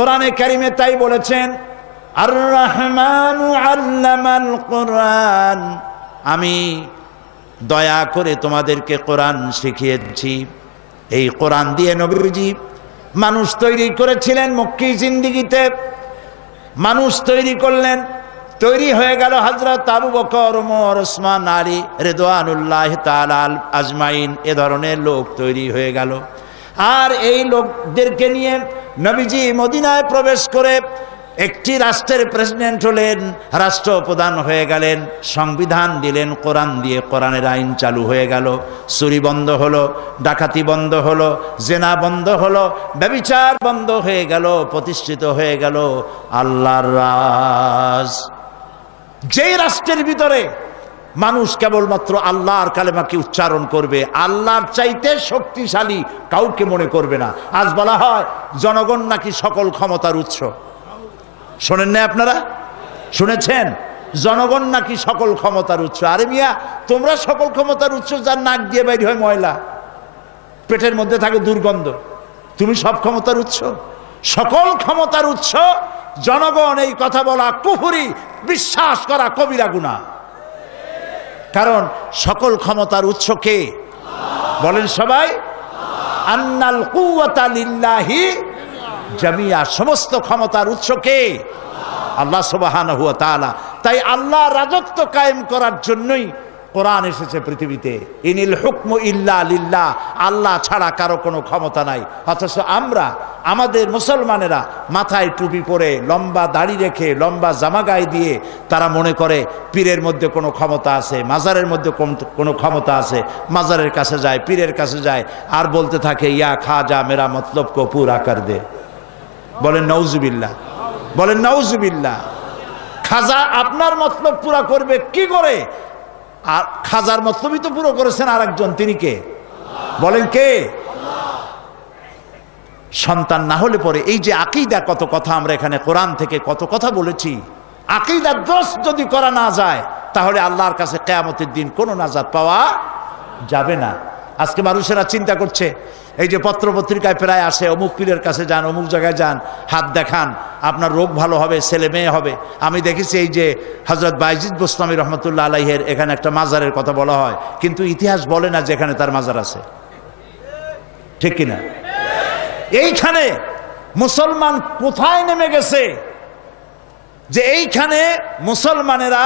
কোরআনে কারিমে তাই বলেছেন, আর রহমানু আল্লামাল কোরআন, আমি দয়া করে তোমাদেরকে কোরআন শিখিয়েছি। এই কোরআন দিয়ে নবীজি মানুষ তৈরি করেছিলেন। মক্কি জিন্দেগিতে মানুষ তৈরি করলেন, তৈরি হয়ে গেল হযরত আবু বকর, ওমর, ওসমান, আলী রিদওয়ানুল্লাহ তাআলা আজমাইন। এ ধরনের লোক তৈরি হয়ে গেল। আর এই লোকদেরকে নিয়ে নবীজি মদিনায় প্রবেশ করে একটি রাষ্ট্রের প্রেসিডেন্ট হলেন, রাষ্ট্রপ্রধান হয়ে গেলেন, সংবিধান দিলেন কোরআন দিয়ে। কোরআনের আইন চালু হয়ে গেল। চুরি বন্ধ হলো, ডাকাতি বন্ধ হলো, জেনা বন্ধ হলো, ব্যভিচার বন্ধ হয়ে গেল, প্রতিষ্ঠিত হয়ে গেল আল্লাহর রাজ। যেই রাষ্ট্রের ভিতরে মানুষ কেবলমাত্র আল্লাহর কালেমাকে উচ্চারণ করবে, আল্লাহর চাইতে শক্তিশালী কাউকে মনে করবে না। আজ বলা হয় জনগণ নাকি সকল ক্ষমতার উৎস। শোনেন না আপনারা? শুনেছেন? জনগণ নাকি সকল ক্ষমতার উৎস। আরে মিয়া, তোমরা সকল ক্ষমতার উৎস, যার নাক দিয়ে বাইরে হয় ময়লা, পেটের মধ্যে থাকে দুর্গন্ধ, তুমি সব ক্ষমতার উৎস? সকল ক্ষমতার উৎস জনগণ। এই কথা বলা কুফরি, বিশ্বাস করা কবিরা গুনাহ। কারণ সকল ক্ষমতার উৎস কে? বলেন সবাই, আন্নাল কুওয়াতা লিল্লাহি জামিয়া। সমস্ত ক্ষমতার উৎস কে? আল্লাহ সুবহানাহু ওয়া তাআলা। তাই আল্লাহ রাজত্ব কায়েম করার জন্যই কোরআন এসেছে পৃথিবীতে। ইনিল হুকমু ইল্লা লিল্লাহ, আল্লাহ ছাড়া কারো কোনো ক্ষমতা নাই। অথচ আমরা, আমাদের মুসলমানেরা মাথায় টুপি পরে, লম্বা দাড়ি রেখে, লম্বা জামা গায়ে দিয়ে তারা মনে করে পীরের মধ্যে কোনো ক্ষমতা আছে, মাজারের মধ্যে কোনো ক্ষমতা আছে। মাজারের কাছে যায়, পীরের কাছে যায়, আর বলতে থাকে ইয়া খাজা মেরা মতলব কো পুরা কর দে। বলেন নাউজুবিল্লাহ, বলেন নাউজুবিল্লাহ। খাজা আপনার মতলব পুরা করবে কি করে? আর খাজার মতলবই তো পুরো করেছেন আরেকজন, তিনি কে? বলেন কে? সন্তান না হলে পরে এই যে আকীদা, কত কথা আমরা এখানে কোরআন থেকে কত কথা বলেছি। আকীদার দোষ যদি করা না যায়, তাহলে আল্লাহর কাছে কিয়ামতের দিন কোনো নাজাত পাওয়া যাবে না। আজকে মানুষেরা চিন্তা করছে, এই যে পত্র পত্রিকায় প্রায় আসে, অমুক পীরের কাছে যান, অমুক জায়গায় যান, হাত দেখান, আপনার রোগ ভালো হবে, ছেলে মেয়ে হবে। আমি দেখেছি এই যে হযরত বায়জিদ বোস্তামী রহমতুল্লাহ আলাইহের এখানে একটা মাজারের কথা বলা হয়, কিন্তু ইতিহাস বলে না যে এখানে তার মাজার আছে। ঠিক কিনা? এইখানে মুসলমান কোথায় নেমে গেছে যে এইখানে মুসলমানেরা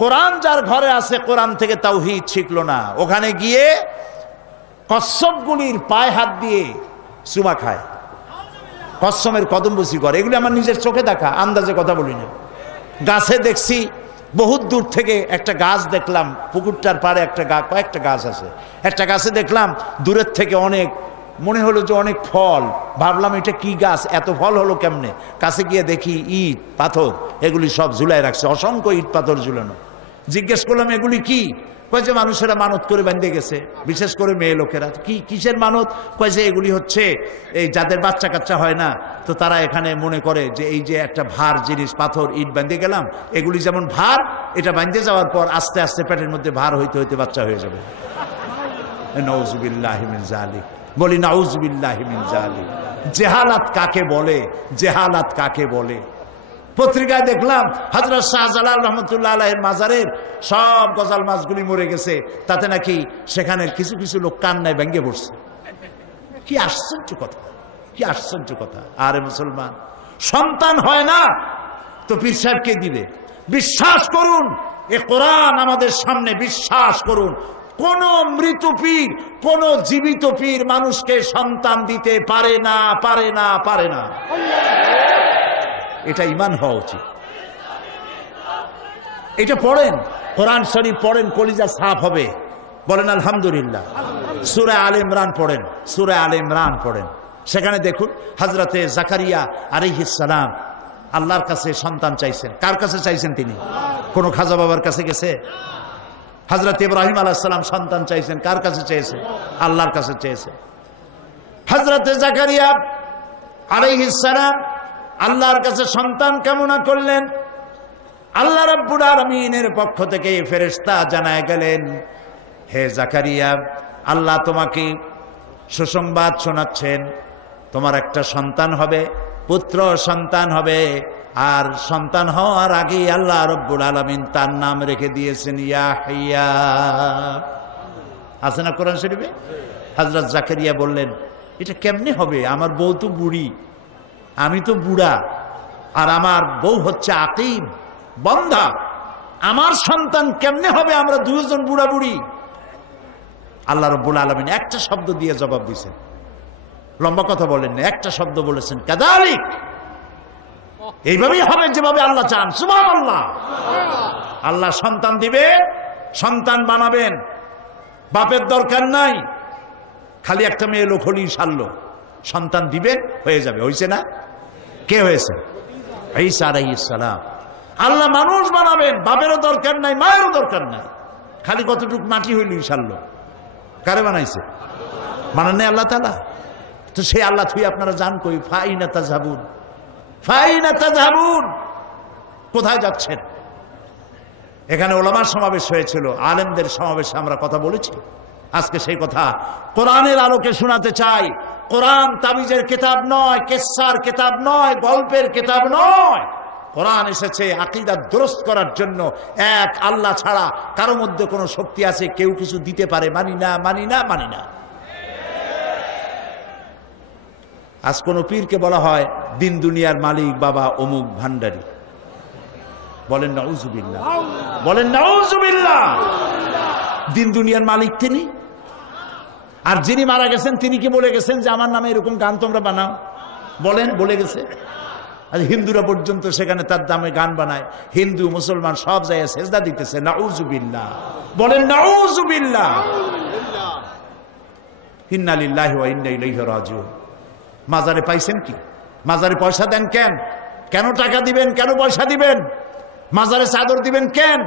কোরআন যার ঘরে আছে, কোরআন থেকে তাওহীদ শিখলো না, ওখানে গিয়ে কচ্ছপগুলির পায়ে হাত দিয়ে চুমা খায়, কচ্ছপের কদমবুসি করে। এগুলি আমার নিজের চোখে দেখা, আন্দাজে কথা বলি না। গাছে দেখছি, বহুত দূর থেকে একটা গাছ দেখলাম, পুকুরটার পাড়ে একটা কয়েকটা গাছ আছে, একটা গাছে দেখলাম দূরের থেকে অনেক, মনে হলো যে অনেক ফল। ভাবলাম এটা কি গাছ, এত ফল হলো কেমনে? কাছে গিয়ে দেখি ইট পাথর এগুলি সব ঝুলাই রাখছে, অসংখ্য ইট পাথর ঝুলানো। জিজ্ঞেস করলাম এগুলি কি? কয়েছে মানুষেরা মানত করে বাঁধে গেছে, বিশেষ করে মেয়ে লোকেরা। কি কিসের মানত? কয়েছে এগুলি হচ্ছে এই যাদের বাচ্চা কাচ্চা হয় না, তো তারা এখানে মনে করে যে এই যে একটা ভার জিনিস, পাথর ইট বাঁধে গেলাম, এগুলি যেমন ভার, এটা বাঁধে যাওয়ার পর আস্তে আস্তে পেটের মধ্যে ভার হইতে হইতে বাচ্চা হয়ে যাবে। নাউযুবিল্লাহি মিন যালিক। বলি নাউযুবিল্লাহি মিন যালিক। জেহালাত কাকে বলে? জেহালাত কাকে বলে? পত্রিকায় দেখলাম হযরত শাহজালাল রহমতুল্লাহ আলাইহির মাজারের সব গজাল মাছগুলি মরে গেছে, তাতে নাকি সেখানের কিছু কিছু লোক কান্নায় ভেঙে পড়ছে। কি আশ্চর্য কথা, কি আশ্চর্য কথা। আরে মুসলমান, সন্তান হয় না তো পীর সাহেবকে দিবে? বিশ্বাস করুন, এ কোরআন আমাদের সামনে, বিশ্বাস করুন, কোন মৃত পীর, কোন জীবিত পীর মানুষকে সন্তান দিতে পারে না, পারে না, পারে না। এটা ঈমান হওয়া উচিত। এটা পড়েন, কোরআন শরীফ পড়েন, কলিজা সাফ হবে। বলেন আলহামদুলিল্লাহ। সূরা আলে ইমরান পড়েন, সূরা আলে ইমরান পড়েন। সেখানে দেখুন হযরতে জাকারিয়া আলাইহিস সালাম আল্লাহর কাছে সন্তান চাইছেন। কার কাছে চাইছেন তিনি? কোন খাজা বাবার কাছে গেছে? হযরত ইব্রাহিম আলাইহিস সালাম সন্তান চাইছেন, কার কাছে চেয়েছে? আল্লাহর কাছে চেয়েছে। হযরতে জাকারিয়া আলাইহিস সালাম আল্লাহর কাছে সন্তান কামনা করলেন। আল্লাহ রাব্বুল আলামিনের পক্ষ থেকে ফেরেশতা জানায় গেলেন, হে জাকারিয়া, আল্লাহ তোমাকে সুসংবাদ শোনাচ্ছেন, তোমার একটা সন্তান হবে, পুত্র সন্তান হবে। আর সন্তান হওয়ার আগেই আল্লাহ রব্বুল আলামিন তার নাম রেখে দিয়েছেন ইয়াহইয়া। আছে না কোরআন শরীফে? হযরত জাকারিয়া বললেন, এটা কেমনে হবে? আমার বউ তো বুড়ি, আমি তো বুড়া, আর আমার বউ হচ্ছে আকিম, বন্ধা, আমার সন্তান কেমনে হবে? আমরা দুজন বুড়া বুড়ি। আল্লাহ রব্বুল আলামিন একটা শব্দ দিয়ে জবাব দিয়েছেন, লম্বা কথা বলেন না, একটা শব্দ বলেছেন, কাযালিক, এইভাবেই হবে যেভাবে আল্লাহ চান। সুবহানাল্লাহ। আল্লাহ সন্তান দিবে, সন্তান বানাবেন, বাপের দরকার নাই, খালি একটা মেয়ে লোক হলেই সারলো, সন্তান দিবেন, হয়ে যাবে। হয়েছে না? কে হয়েছে? ঈসা আলাইহিস সালাম। আল্লাহ মানুষ বানাবেন, বাপেরও দরকার নাই, মায়েরও দরকার নাই, খালি কতটুক মাটি হইলেই সারলো। কারে বানাইছে? বানান নাই আল্লাহ তাআলা। তো সেই আল্লাহ থুই আপনারা জান কই? ফাইনা তাযহাবুন, ফাইনা তাযহাবুন, কোথায় যাচ্ছেন? এখানে ওলামার সমাবেশ হয়েছিল, আলেমদের সমাবেশে আমরা কথা বলেছি। আজকে সেই কথা কোরআনের আলোকে শোনাতে চাই। কোরআন তাবিজের কিতাব নয়, কিসসার কিতাব নয়, গল্পের কিতাব নয়। কোরআন এসেছে আকীদা দুরস্ত করার জন্য। এক আল্লাহ ছাড়া কারো মধ্যে কোনো শক্তি আছে কেউ কিছু দিতে পারে? মানি না, মানি না, মানি না। আজ কোন পীরকে বলা হয় দিন দুনিয়ার মালিক বাবা অমুক ভান্ডারী, বলেন নাউজুবিল্লাহ, বলেন নাউজুবিল্লাহ। দিন দুনিয়ার মালিক তিনি। আর যিনি মারা গেছেন তিনি কি বলে গেছেন যে আমার নামে এরকম গান তোমরা বানাও? বলেন, বলে গেছে? আর হিন্দুরা পর্যন্ত সেখানে তার নামে গান বানায়, হিন্দু মুসলমান সব জায়গায় সেজদা দিতেছে। নাউজুবিল্লাহ, বলেন নাউজুবিল্লাহ। ইন্না লিল্লাহি ওয়া ইন্না ইলাইহি রাজিউন। মাজারে পাইছেন কি? মাজারে পয়সা দেন কেন? কেন টাকা দিবেন? কেন পয়সা দিবেন? মাজারে চাদর দিবেন কেন?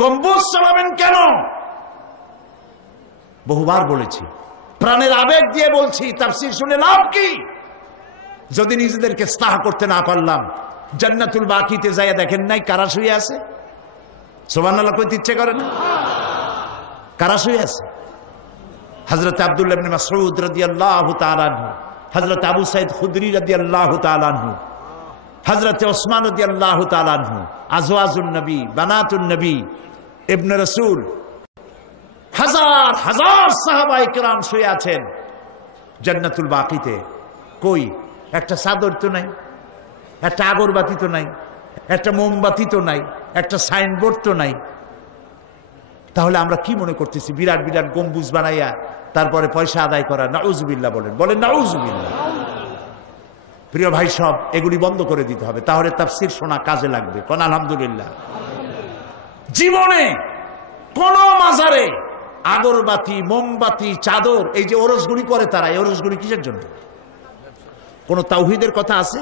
গম্বুজ চালাবেন কেন? বহুবার বলেছি, প্রাণের আবেগ দিয়ে বলছি, তাফসীর শুনে লাভ কি? যদি নিজেদেরকে ইসলাহ করতে না পারলাম, জান্নাতুল বাকিতে যাইয়া দেখেন নাই কারা শুয়ে আছে? সুবহানাল্লাহ কইতে ইচ্ছে করে না? কারা শুয়ে আছে? হযরত আব্দুল্লাহ ইবনে মাসউদ রাদিয়াল্লাহু তাআলা আনহু, হযরত আবু সাঈদ খুদরি রাদিয়াল্লাহু তাআলা আনহু, হযরত ওসমান রাদিয়াল্লাহু তাআলা আনহু, আজওয়াজুন নবী, বানাতুন নবী, ইবনে রাসূল, হাজার হাজার সাহাবায়ে কেরাম শুয়ে আছেন জান্নাতুল বাকিতে। কই? একটা চাদর তো নাই, একটা আগরবাতি তো নাই, একটা মোমবাতি তো নাই, একটা সাইনবোর্ড তো নাই। তাহলে আমরা কি মনে করতেছি? বিরাট বিরাট গম্বুজ বানাইয়া তারপরে পয়সা আদায় করা। নাউজুবিল্লাহ বলেন, বলেন নাউজুবিল্লাহ। প্রিয় ভাই সব, এগুলি বন্ধ করে দিতে হবে, তাহলে তাফসীর শোনা কাজে লাগবে। কোন আলহামদুলিল্লাহ। জীবনে কোন মাজারে আগরবাতি, মোমবাতি, চাদর, এই যে ওরসগুলি করে তারা, এই ওরসগুলি কিসের জন্য? কোন তাওহীদের কথা আছে?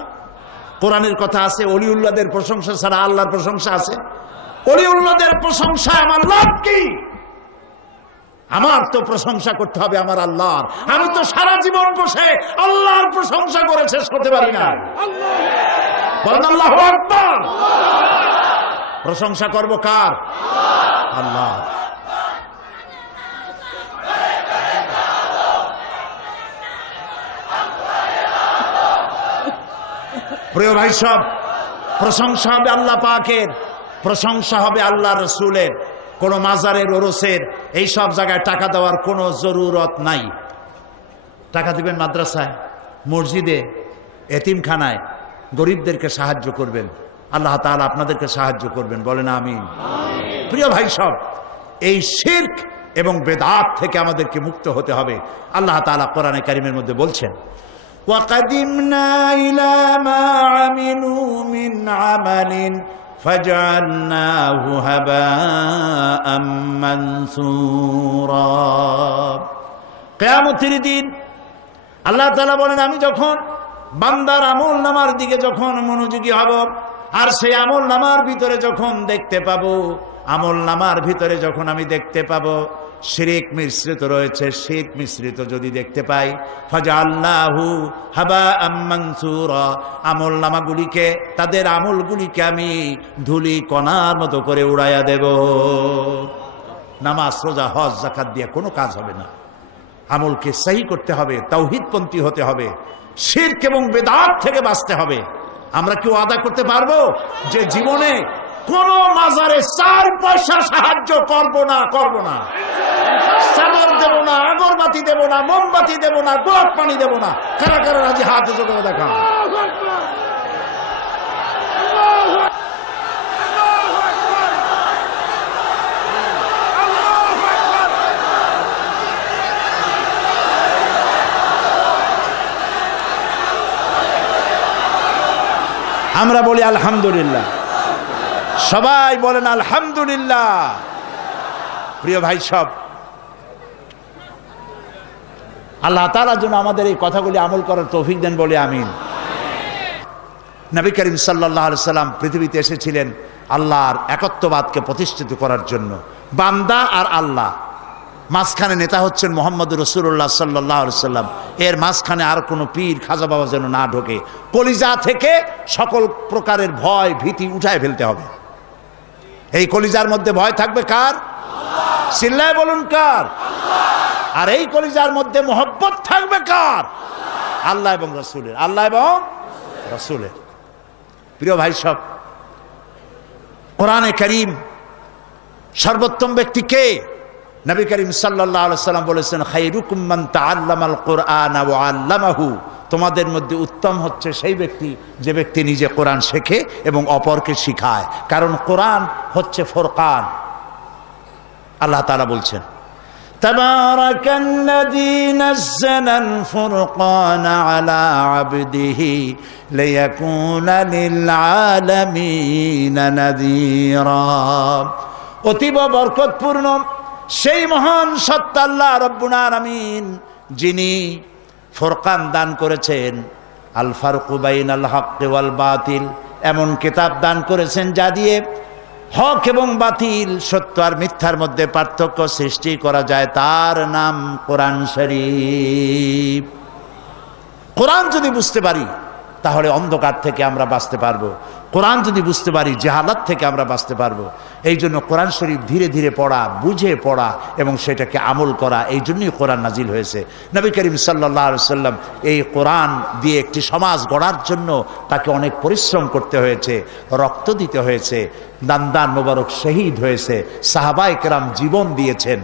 কোরআনের কথা আছে? ওলিউল্লাহদের প্রশংসা ছাড়া আল্লাহর প্রশংসা আছে? ওলিউল্লাহদের প্রশংসা আমার লাভ কি? আমার তো প্রশংসা করতে হবে আমার আল্লাহর। আমি তো সারা জীবন বসে আল্লাহর প্রশংসা করে শেষ করতে পারি না। বলেন আল্লাহু আকবার। প্রশংসা করব কার? আল্লাহ। প্রিয় ভাই সব, প্রশংসা হবে আল্লাহ পাকের, প্রশংসা হবে আল্লাহ রসুলের। কোন মাজারের, ওরসের এই সব জায়গায় টাকা দেওয়ার কোনো জরুরত নাই। টাকা দিবেন মাদ্রাসায়, মসজিদে, এতিমখানায়, গরিবদেরকে সাহায্য করবেন, আল্লাহ তাআলা আপনাদেরকে সাহায্য করবেন। বলেন আমিন। প্রিয় ভাই সব, এই শিরক এবং বেদাত থেকে আমাদেরকে মুক্ত হতে হবে। আল্লাহ তাআলা কোরআনে কারীমের মধ্যে বলছেন, وَقَدِمْنَا إِلَى مَا عَمِلُوا مِنْ عَمَلٍ فَجَعَلْنَاهُ هَبَاءً مَنْثُورًا। কিয়ামতের দিন আল্লাহ তাআলা বলেন, আমি যখন বান্দার আমল নামার দিকে যখন মনোযোগী হব, আর সেই আমল নামার ভিতরে যখন দেখতে পাবো, আমল নামার ভিতরে যখন আমি দেখতে পাবো শিরক মিশ্রিত রয়েছে, শিরক মিশ্রিত যদি দেখতে পাই, ফাজআলনাহু হাবাআম মানসুরা, আমল নামাগুলিকে, তাদের আমলগুলিকে আমি ধুলি কণার মতো করে উড়াইয়া দেব। নামাজ, রোজা, হজ, যাকাত দিয়ে কোনো কাজ হবে না। আমলকে সহি করতে হবে, তাওহীদপন্থী হতে হবে, শিরক এবং বেদাত থেকে বাঁচতে হবে। আমরা কি ওয়াদা করতে পারবো যে জীবনে কোন মাজারে 4 পয়সা সাহায্য করব না? চাদর দেব না, আগরবাতি দেব না, মোমবাতি দেব না, গোলাপ পানি দেব না। কারা কারা রাজি হাত উঁচু করে দেখান। আমরা বলি আলহামদুলিল্লাহ, সবাই বলেন আলহামদুলিল্লাহ। প্রিয় ভাই সব, আল্লাহ তাআলা যেন আমাদের এই কথাগুলি আমল করার তৌফিক দেন, বলে আমিন। নবী করিম সাল্লাল্লাহু আলাইহি সাল্লাম পৃথিবীতে এসেছিলেন আল্লাহর একত্ববাদকে প্রতিষ্ঠিত করার জন্য। বান্দা আর আল্লাহ, মাঝখানে নেতা হচ্ছেন মুহাম্মদুর রাসূলুল্লাহ সাল্লাল্লাহু আলাইহি সাল্লাম। এর মাঝখানে আর কোনো পীর খাজা বাবা যেন না ঢোকে। কলিজা থেকে সকল প্রকারের ভয় ভীতি উঠায় ফেলতে হবে। এই কলিজার মধ্যে ভয় থাকবে কার? চিল্লায় বলুন কার? আর এই কলিজার মধ্যে মহব্বত থাকবে কার? আল্লাহ এবং রাসূলের। আল্লাহ এবং রাসূলের। প্রিয় ভাই সব, কোরআনে কারীম সর্বোত্তম ব্যক্তি কে? নবী করিম সাল্লাল্লাহু আলাইহি সাল্লাম বলেছেন, খায়রুকুম মান তাআল্লামাল কুরআনা ওয়া আল্লামাহু। তোমাদের মধ্যে উত্তম হচ্ছে সেই ব্যক্তি যে ব্যক্তি নিজে কোরআন শেখে এবং অপরকে শিখায়। কারণ কোরআন হচ্ছে ফুরকান। আল্লাহ তাআলা বলছেন, তাবারাকাল্লাযী নাযালাল ফুরকানা আলা আবদিহি লিয়াকুনা লিল আলামিনা নাযীরা। অতীব বরকতপূর্ণ সেই মহান সত্তা আল্লাহ রাব্বুল আলামিন, যিনি ফুরকান দান করেছেন, আল ফারকু বাইনাল হক ওয়াল বাতিল, এমন কিতাব দান করেছেন যা দিয়ে হক এবং বাতিল, সত্য আর মিথ্যার মধ্যে পার্থক্য সৃষ্টি করা যায়। তার নাম কোরআন শরীফ। কোরআন যদি বুঝতে পারি তাহলে অন্ধকার থেকে আমরা বাঁচতে পারবো। কোরআন যদি বুঝতে পারি জাহালাত থেকে আমরা বাঁচতে পারবো। এই জন্য কোরআন শরীফ ধীরে ধীরে পড়া, বুঝে পড়া এবং সেটাকে আমল করা, এই জন্যই কোরআন নাজিল হয়েছে। নবী করিম সাল্লাল্লাহু আলাইহি সাল্লাম এই কোরআন দিয়ে একটি সমাজ গড়ার জন্য তাকে অনেক পরিশ্রম করতে হয়েছে, রক্ত দিতে হয়েছে, দান মোবারক শহীদ হয়েছে, সাহাবায়ে কেরাম জীবন দিয়েছেন।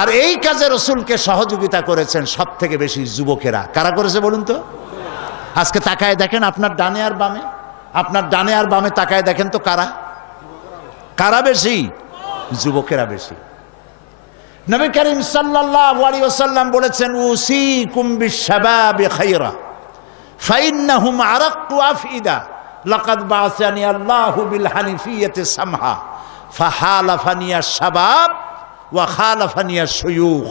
আর এই কাজে রসুলকে সহযোগিতা করেছেন সব থেকে বেশি যুবকেরা। কারা করেছে বলুন তো? আজকে তাকায় দেখেন আপনার ডানে আর বামে, আপনার ডানে আর বামে তাকায় দেখেন তো কারা কারা বেশি? যুবকেরা বেশি। নবী করিম সাল্লাল্লাহু আলাইহি ওয়াসাল্লাম বলেছেন, উসিকুম বিশ-শাবাবি খায়রা ফাইন্নাহুম আরাক্কু আফইদা লাকাদ বাআসানি আল্লাহু বিল হানিফিয়্যাতি সামহা ফাহালাফানি আশ-শাবাব ওয়া খালাফানি আশ-শুয়ুখ।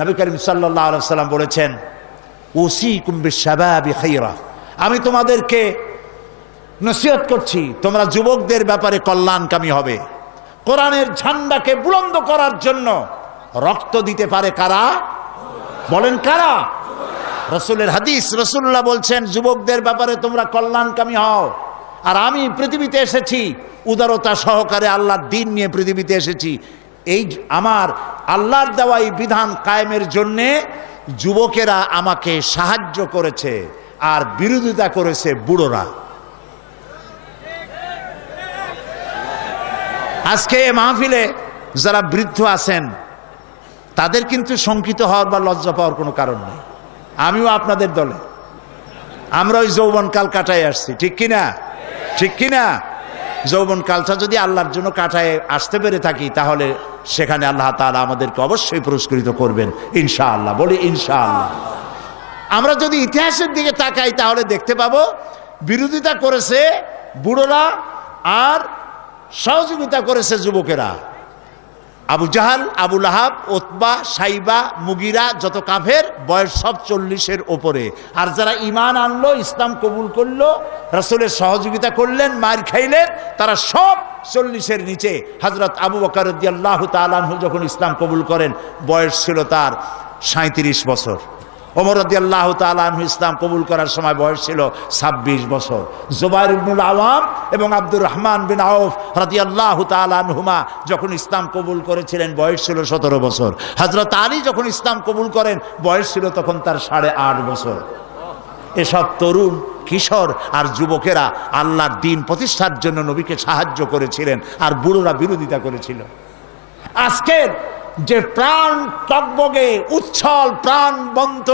নবী করিম সাল্লাল্লাহু আলাইহি ওয়াসাল্লাম বলেছেন, উসিকুম বিশ-শাবাবি খায়রা, আমি তোমাদেরকে নসিহত করছি তোমরা যুবকদের ব্যাপারে কল্যাণকামী হবে। কোরআনের ঝান্ডাকে বুলন্দ করার জন্য রক্ত দিতে পারে কারা? বলেন কারা? রাসূলের হাদিস, রাসূলুল্লাহ বলছেন যুবকদের ব্যাপারে তোমরা কল্যাণকামী হও। আর আমি পৃথিবীতে এসেছি উদারতা সহকারে, আল্লাহর দ্বীন নিয়ে পৃথিবীতে এসেছি। এই আমার আল্লাহর দেওয়া এই বিধান কায়েমের জন্যে যুবকেরা আমাকে সাহায্য করেছে আর বিরোধিতা করেছে বুড়োরা। আজকে এই মাহফিলে যারা বৃদ্ধ আছেন তাদের কিন্তু শঙ্কিত হওয়ার বা লজ্জা পাওয়ার কোনো কারণ নেই। আমিও আপনাদের দলে, আমরা ওই যৌবনকাল কাটায় আসছি, ঠিক কিনা? ঠিক কিনা? যৌবনকালটা যদি আল্লাহর জন্য কাটায় আসতে পেরে থাকি তাহলে সেখানে আল্লাহ তাআলা আমাদেরকে অবশ্যই পুরস্কৃত করবেন ইনশাআল্লাহ। বলি ইনশাআল্লাহ। আমরা যদি ইতিহাসের দিকে তাকাই তাহলে দেখতে পাবো বিরোধিতা করেছে বুড়োরা আর সহযোগিতা করেছে যুবকেরা। আবু জাহাল, আবু লাহাব, উতবা, সাইবা, মুগিরা, যত কাফের বয়স সব 40-এর ওপরে। আর যারা ঈমান আনলো, ইসলাম কবুল করলো, রাসূলের সহযোগিতা করলেন, মার খাইলেন, তারা সব 40-এর নিচে। হযরত আবু বকর রাদিয়াল্লাহু তাআলা আনহু যখন ইসলাম কবুল করেন বয়স ছিল তার 37 বছর। ওমর রাদিয়াল্লাহু তাআলা আনহু ইসলাম কবুল করার সময় বয়স ছিল 26 বছর। জুবাইর ইবনুল আওয়াম এবং আব্দুর রহমান বিন আউফ রাদিয়াল্লাহু তাআলা আনহুমা যখন ইসলাম কবুল করেছিলেন বয়স ছিল 17 বছর। হযরত আলী যখন ইসলাম কবুল করেন বয়স ছিল তখন তার 8.5 বছর। এসব তরুণ, কিশোর আর যুবকেরা আল্লাহর দ্বীন প্রতিষ্ঠার জন্য নবীকে সাহায্য করেছিলেন, আর বুড়োরা বিরোধিতা করেছিল। আজকের যে প্রাণ টগবগে উচ্ছল প্রাণবন্ত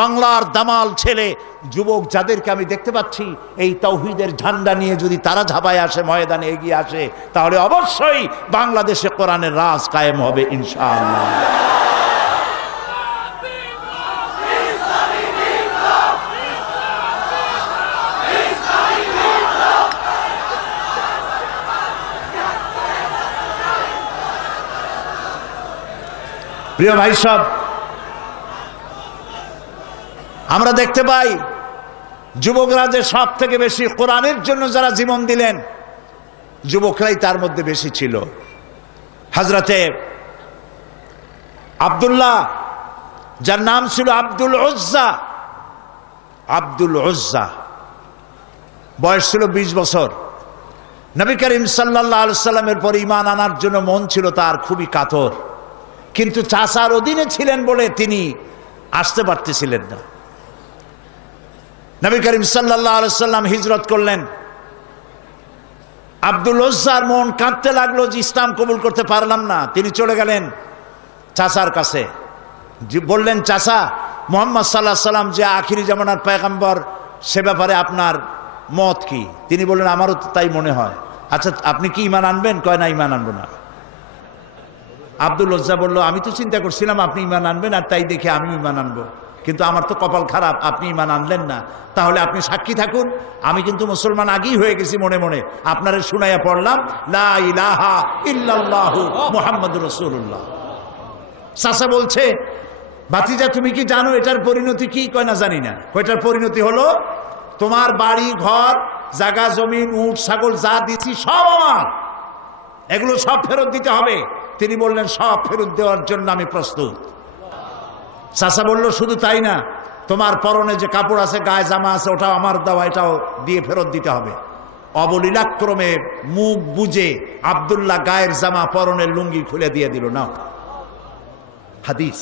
বাংলার দামাল ছেলে যুবক যাদেরকে আমি দেখতে পাচ্ছি, এই তাওহীদের ঝান্ডা নিয়ে যদি তারা ঝাঁপায় আসে, ময়দানে এগিয়ে আসে, তাহলে অবশ্যই বাংলাদেশে কোরআনের রাজ কায়েম হবে ইনশাআল্লাহ। প্রিয় ভাই সব, আমরা দেখতে পাই যুবকরা যে সব থেকে বেশি কোরআনের জন্য যারা জীবন দিলেন, যুবকরাই তার মধ্যে বেশি ছিল। হযরতে আব্দুল্লাহ, যার নাম ছিল আব্দুল উজ্জা, আব্দুল উজ্জা বয়স ছিল 20 বছর। নবী করিম সাল্লাল্লাহু আলাইহি সাল্লামের পর ঈমান আনার জন্য মন ছিল তার খুবই কাতর, কিন্তু চাচার অধীনে ছিলেন বলে তিনি আসতে পারতেছিলেন না। নবী করিম সাল্লাল্লাহু আলাইহি সাল্লাম হিজরত করলেন। আব্দুল উজ্জার মন কাঁদতে লাগলো যে ইসলাম কবুল করতে পারলাম না। তিনি চলে গেলেন চাচার কাছে, বললেন, চাচা, মুহাম্মদ সাল্লাল্লাহু আলাইহি সাল্লাম যে আখিরি জামানার পয়গম্বর, সে ব্যাপারে আপনার মত কি? তিনি বললেন, আমারও তো তাই মনে হয়। আচ্ছা, আপনি কি ঈমান আনবেন? কয় না, ঈমান আনবো না। আব্দুল উজ্জা বলল, আমি তো চিন্তা করছিলাম আপনি ঈমান আনবেন, আর তাই দেখে আমি ঈমান আনবো, কিন্তু আমার তো কপাল খারাপ, আপনি ঈমান আনলেন না। তাহলে আপনি সাক্ষী থাকুন, আমি কিন্তু মুসলমান আগেই হয়ে গেছি মনে মনে। আপনারে শুনাইয়া পড়লাম লা ইলাহা ইল্লাল্লাহু মুহাম্মাদুর রাসূলুল্লাহ। চাচা বলছে, ভাতিজা তুমি কি জানো এটার পরিণতি কি? কয় না, জানি না। এটার পরিণতি হলো তোমার বাড়ি ঘর জায়গা জমিন উট ছাগল যা দিচ্ছি সব আমার, এগুলো সব ফেরত দিতে হবে। তিনি বললেন, সব ফেরত দেওয়ার জন্য আমি প্রস্তুত। চাচা বলল, শুধু তাই না, তোমার পরনে যে কাপড় আছে, গায়ে জামা আছে, ওটাও আমার দেওয়া, এটাও দিয়ে ফেরত দিতে হবে। অবলীলাক্রমে মুখ বুঝে আব্দুল্লাহ গায়ের জামা পরনের লুঙ্গি খুলে দিয়ে দিল। না, হাদিস।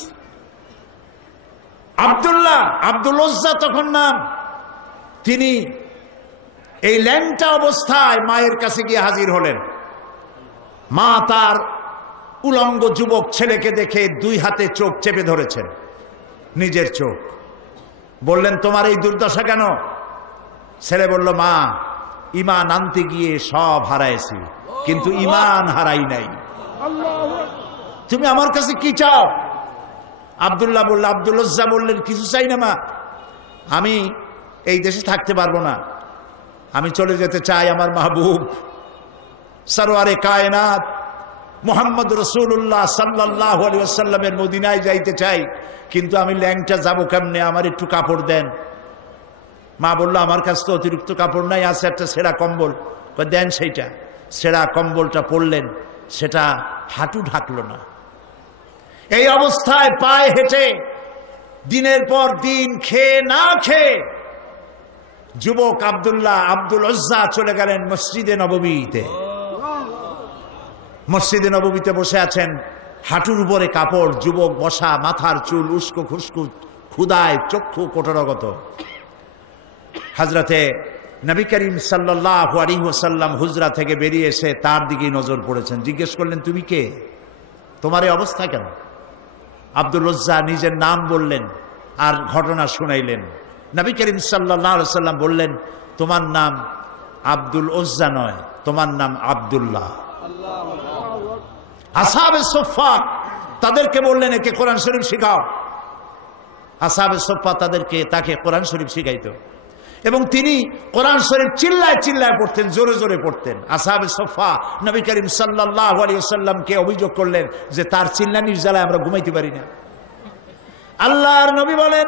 আব্দুল্লাহ, আব্দুল উজ্জা তখন নাম, তিনি এই ল্যাংটা অবস্থায় মায়ের কাছে গিয়ে হাজির হলেন। মা তার উলঙ্গ যুবক ছেলেকে দেখে 2 হাতে চোখ চেপে ধরেছেন, নিজের চোখ। বললেন, তোমার এই দুর্দশা কেন? ছেলে বলল, মা, ঈমান আনতে গিয়ে সব হারাইছি, কিন্তু ঈমান হারাই নাই। তুমি আমার কাছে কি চাও? আব্দুল্লাহ বলল, আব্দুল উজ্জা বললেন, কিছু চাই না মা, আমি এই দেশে থাকতে পারবো না, আমি চলে যেতে চাই আমার মাহবুব সরওয়ারে কায়নাত মুহাম্মদ রাসূলুল্লাহ সাল্লাল্লাহু আলাইহি ওয়াসাল্লামের মদিনায় যাইতে চাই, কিন্তু আমি ল্যাংটা যাবো কেমনে? আমার একটু কাপড় দেন। মা বলল, আমার কাছে তো অতিরিক্ত কাপড় নাই, আছে একটা ছেঁড়া কম্বল। দেন সেইটা। ছেঁড়া কম্বলটা পরলেন, সেটা হাঁটু ঢাকলো না। এই অবস্থায় পায়ে হেঁটে দিনের পর দিন খেয়ে না খেয়ে যুবক আব্দুল উজ্জা চলে গেলেন মসজিদে নববীতে। মসজিদে নববীতে বসে আছেন, হাঁটুর উপরে কাপড়, যুবক বসা, মাথার চুল উস্কো খুস্কো, ক্ষুদায় চক্ষু কোটরগত। হযরতে নবী করিম সাল্লাল্লাহু আলাইহি ওয়াসাল্লাম হুজরা থেকে বেরিয়ে এসে তার দিকেই নজর পড়েছেন। জিজ্ঞেস করলেন, তুমি কে? তোমার এই অবস্থা কেন? আব্দুল উজ্জা নিজের নাম বললেন আর ঘটনা শুনাইলেন। নবী করিম সাল্লাল্লাহু আলাইহি ওয়াসাল্লাম বললেন, তোমার নাম আব্দুল উজ্জা নয়, তোমার নাম আব্দুল্লাহ। আসহাবে সুফফা তাদেরকে বললেন, একে কোরআন শরীফ শিখাও। আসহাবে সুফফা তাকে কোরআন শরীফ শিখাইতো, এবং তিনি কোরআন শরীফ চিল্লায় চিল্লায় পড়তেন, জোরে জোরে পড়তেন। আসহাবে সুফফা নবী করিম সাল্লাল্লাহু আলাইহি ওয়াসাল্লামকে অভিযোগ করলেন যে তার চিল্লানির জ্বালায় আমরা ঘুমাইতে পারি না। আল্লাহর নবী বলেন,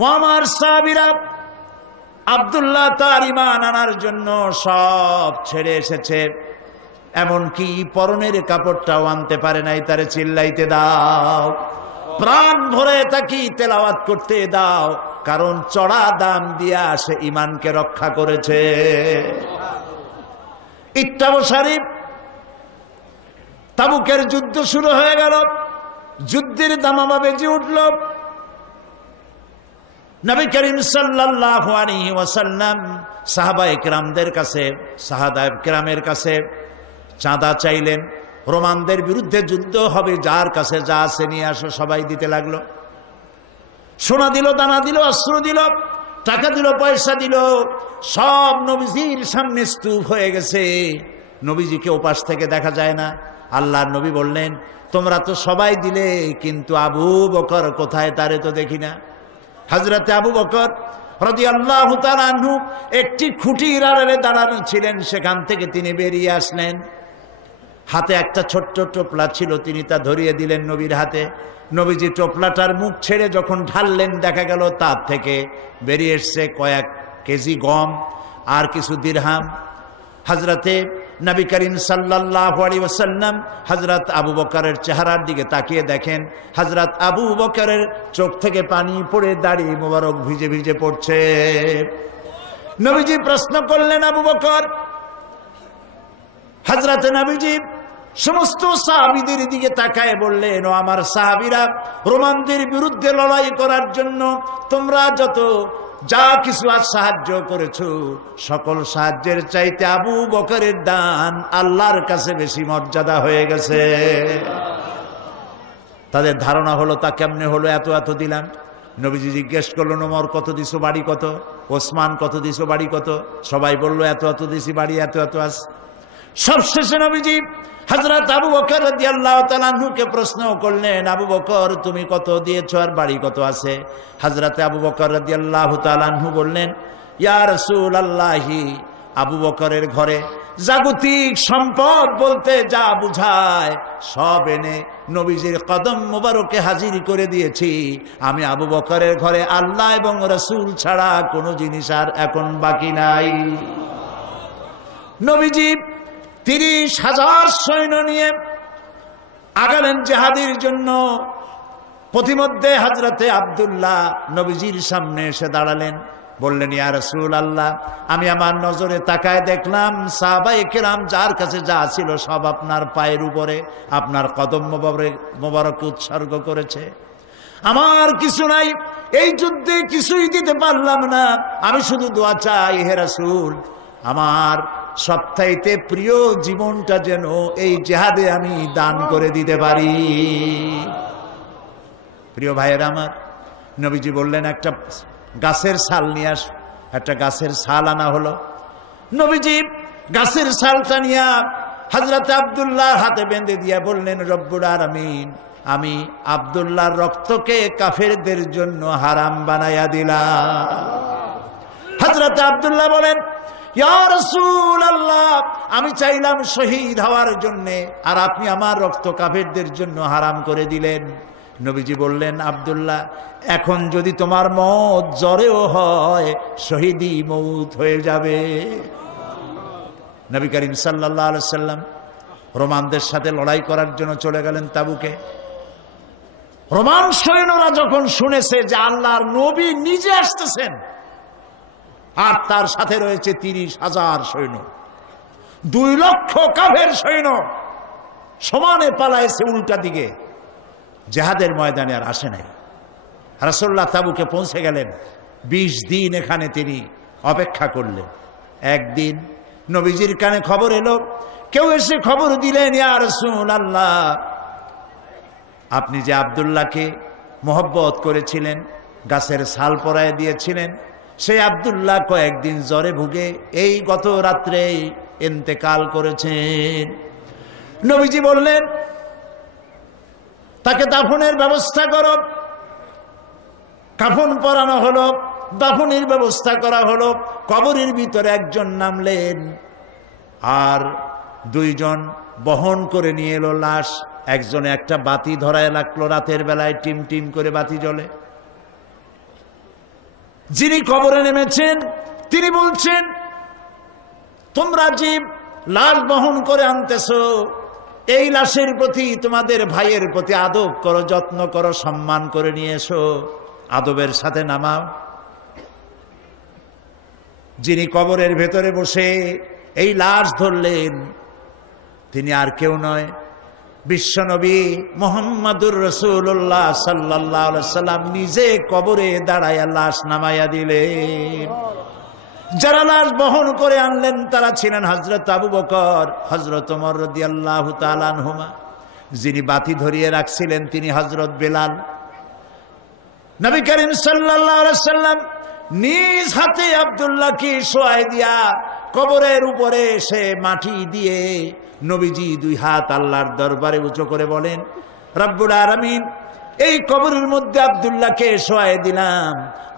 ও আমার সাহাবীরা, আব্দুল্লাহ তার ঈমান আনার জন্য সব ছেড়ে এসেছে, এমনকি পরনের কাপড়টাও আনতে পারে নাই, তারে চিল্লাইতে দাও। প্রাণ ভরে তাকে তেলাওয়াত করতে দাও, কারণ চড়া দাম দিয়া সে ঈমানকে রক্ষা করেছে। ইত্তাব শরীফ, তাবুকের যুদ্ধ শুরু হয়ে গেল, যুদ্ধের দামামা বেজে উঠল। নবী করিম সাল্লাল্লাহু আলাইহি ওয়াসাল্লাম সাহাবায়ে কেরামদের কাছে, সাহাবায়ে কেরামের কাছে চাঁদা চাইলেন। রোমানদের বিরুদ্ধে যুদ্ধ হবে, যার কাছে যা আছে নিয়ে আসো। সবাই দিতে লাগলো, সোনা দিল, দানা দিল, অস্ত্র দিল, টাকা দিল, পয়সা দিল। সব নবীজির সামনে স্তূপ হয়ে গেছে, নবীজিকে ওপাশ থেকে দেখা যায় না। আল্লাহর নবী বললেন, তোমরা তো সবাই দিলে, কিন্তু আবু বকর কোথায়, তারে তো দেখি না। হযরতে আবু বকর রাদিয়াল্লাহু তাআলা আনহু একটি খুঁটির আড়ালে দাঁড়ানো ছিলেন, সেখান থেকে তিনি বেরিয়ে আসলেন। হাতে একটা ছোট্ট টোপলা ছিল, তিনি তা ধরিয়ে দিলেন নবীর হাতে। নবীজি টোপলাটার মুখ ছেড়ে যখন ঢাললেন, দেখা গেল তার থেকে বেরিয়ে এসছে কয়েক কেজি গম আর কিছু দিরহাম। হযরতে নবী করিম সাল্লাল্লাহু আলাইহি ওয়াসাল্লাম হযরত আবু বকরের চেহারার দিকে তাকিয়ে দেখেন, হযরত আবু বকরের চোখ থেকে পানি পড়ে দাড়ি মোবারক ভিজে ভিজে পড়ছে। নবীজি প্রশ্ন করলেন, আবু বকর? হযরত নবীজি সমস্ত সাহাবীদের দিকে তাকায় বললেন, ও আমার সাহাবীরা, রোমানদের বিরুদ্ধে লড়াই করার জন্য তোমরা যত যা কিছু আজ সাহায্য করেছো, সকল সাহায্যের চাইতে আবু বকরের দান আল্লাহর কাছে বেশি মর্যাদা হয়ে গেছে। তাদের ধারণা হলো, তা কেমনে হলো, এত এত দিলাম। নবীজি জিজ্ঞেস করলেন, ওমর কত দিছো, বাড়ি কত? ওসমান কত দিছো, বাড়ি কত? সবাই বললো, এত এত দিছি, বাড়ি এত এত আস। সবশেষে নবীজি হযরত আবু বকর রাদিয়াল্লাহু তাআলা আনহুকে প্রশ্ন করলেন, আবু বকর তুমি কত দিয়েছো আর বাড়ি কত আছে? হযরত আবু বকর রাদিয়াল্লাহু তাআলা আনহু বললেন, ইয়া রাসূলুল্লাহি, আবু বকরের ঘরে জাগতিক সম্পদ বলতে যা বুঝায় সব এনে নবীজির কদম মোবারকে হাজির করে দিয়েছি। আমি আবু বকরের ঘরে আল্লাহ এবং রাসূল ছাড়া কোনো জিনিস আর এখন বাকি নাই। নবীজি 30,000 সৈন্য নিয়ে আগালেন জিহাদের জন্য। প্রতিমধ্যে হযরতে আব্দুল্লাহ নবীজির সামনে এসে দাঁড়ালেন, বললেন, ইয়া রাসূলুল্লাহ, আমি আমার নজরে তাকায় দেখলাম সাহাবায়ে কেরাম যার কাছে যা ছিল সব আপনার পায়ের উপরে, আপনার কদম মোবারকে উৎসর্গ করেছে। আমার কিছু নাই, এই যুদ্ধে কিছুই দিতে পারলাম না। আমি শুধু দোয়া চাই, হে রাসূল, আমার সবচাইতে প্রিয় জীবনটা যেন এই জিহাদে আমি দান করে দিতে পারি। প্রিয় ভাইয়েরা আমার, নবীজি বললেন, একটা গাছের ছাল নিয়ে আস। একটা গাছের ছাল আনা হলো। নবীজি গাছের ছালটা নিয়ে হযরত আব্দুল্লাহর হাতে বেঁধে দিয়া বললেন, রব্বুল আলামিন, আমি আব্দুল্লাহর রক্তকে কাফেরদের জন্য হারাম বানাইয়া দিলাম। হযরত আব্দুল্লাহ বলেন, ইয়া রাসূলুল্লাহ, আমি চাইলাম শহীদ হওয়ার জন্য, আর আপনি আমার রক্ত কাফেরদের জন্য হারাম করে দিলেন। নবীজি বললেন, আব্দুল্লাহ, এখন যদি তোমার মওত জ্বরেও হয়, শহীদি মওত হয়ে যাবে। নবী করিম সাল্লাল্লাহু আলাইহি ওয়াসাল্লাম রোমানদের সাথে লড়াই করার জন্য চলে গেলেন তাবুকে। রোমান সৈন্যরা যখন শুনেছে যে আল্লাহর নবী নিজে আসতেছেন, আর তার সাথে রয়েছে 30,000 সৈন্য, 2 লক্ষ কাফের সৈন্য সমানে পালাইছে উল্টা দিকে, জিহাদের ময়দানে আর আসে নাই। রাসূলুল্লাহ তাবুকে পৌঁছে গেলেন। 20 দিন এখানে তিনি অপেক্ষা করলেন। একদিন নবীজির কানে খবর এলো, কেউ এসে খবর দিলেন, ইয়া রাসূলুল্লাহ, আপনি যে আব্দুল্লাহকে মহব্বত করেছিলেন, গাছের ছাল পরায় দিয়েছিলেন, সেই আব্দুল্লাহ কয়েকদিন জ্বরে ভুগে এই গত রাত্রে ইন্তেকাল করেছেন। নবীজি বললেন, তাকে দাফনের ব্যবস্থা করো। কাফন পরানো হলো, দাফনের ব্যবস্থা করা হলো। কবরের ভিতরে একজন নামলেন, আর 2 জন বহন করে নিয়ে এলো লাশ। একজনে একটা বাতি ধরায় রাখলো, রাতের বেলায় টিম টিম করে বাতি জ্বলে। যিনি কবরে নেমেছেন তিনি বলছেন, তোমরা যে লাশ বহন করে আনতেছো, এই লাশের প্রতি তোমাদের ভাইয়ের প্রতি আদব করো, যত্ন করো, সম্মান করে নিয়ে এসো, আদবের সাথে নামাও। যিনি কবরের ভেতরে বসে এই লাশ ধরলেন তিনি আর কেউ নয়, বিশ্বনবী মুহাম্মদুর রাসূলুল্লাহ সাল্লাল্লাহু আলাইহি সাল্লাম নিজে কবরে দাঁড়ায়া লাশ নামাইয়া দিলেন। যারা লাশ বহন করে আনলেন তারা ছিলেন হযরত আবু বকর, হযরত ওমর রাদিয়াল্লাহু তাআলা আনহুমা। যিনি বাতি ধরিয়ে রাখছিলেন তিনি হযরত বেলাল। নবী করিম সাল্লাল্লাহু আলাইহি সাল্লাম নিজ হাতে আব্দুল্লাহকে শোয়াই দিয়া কবরের উপরে সে মাটি দিয়ে নবীজি দুই হাত আল্লাহর দরবারে উঁচু করে বলেন, রব্বুল আলামিন, এই কবরের মধ্যে আব্দুল্লাহকে শোয়াই দিলাম।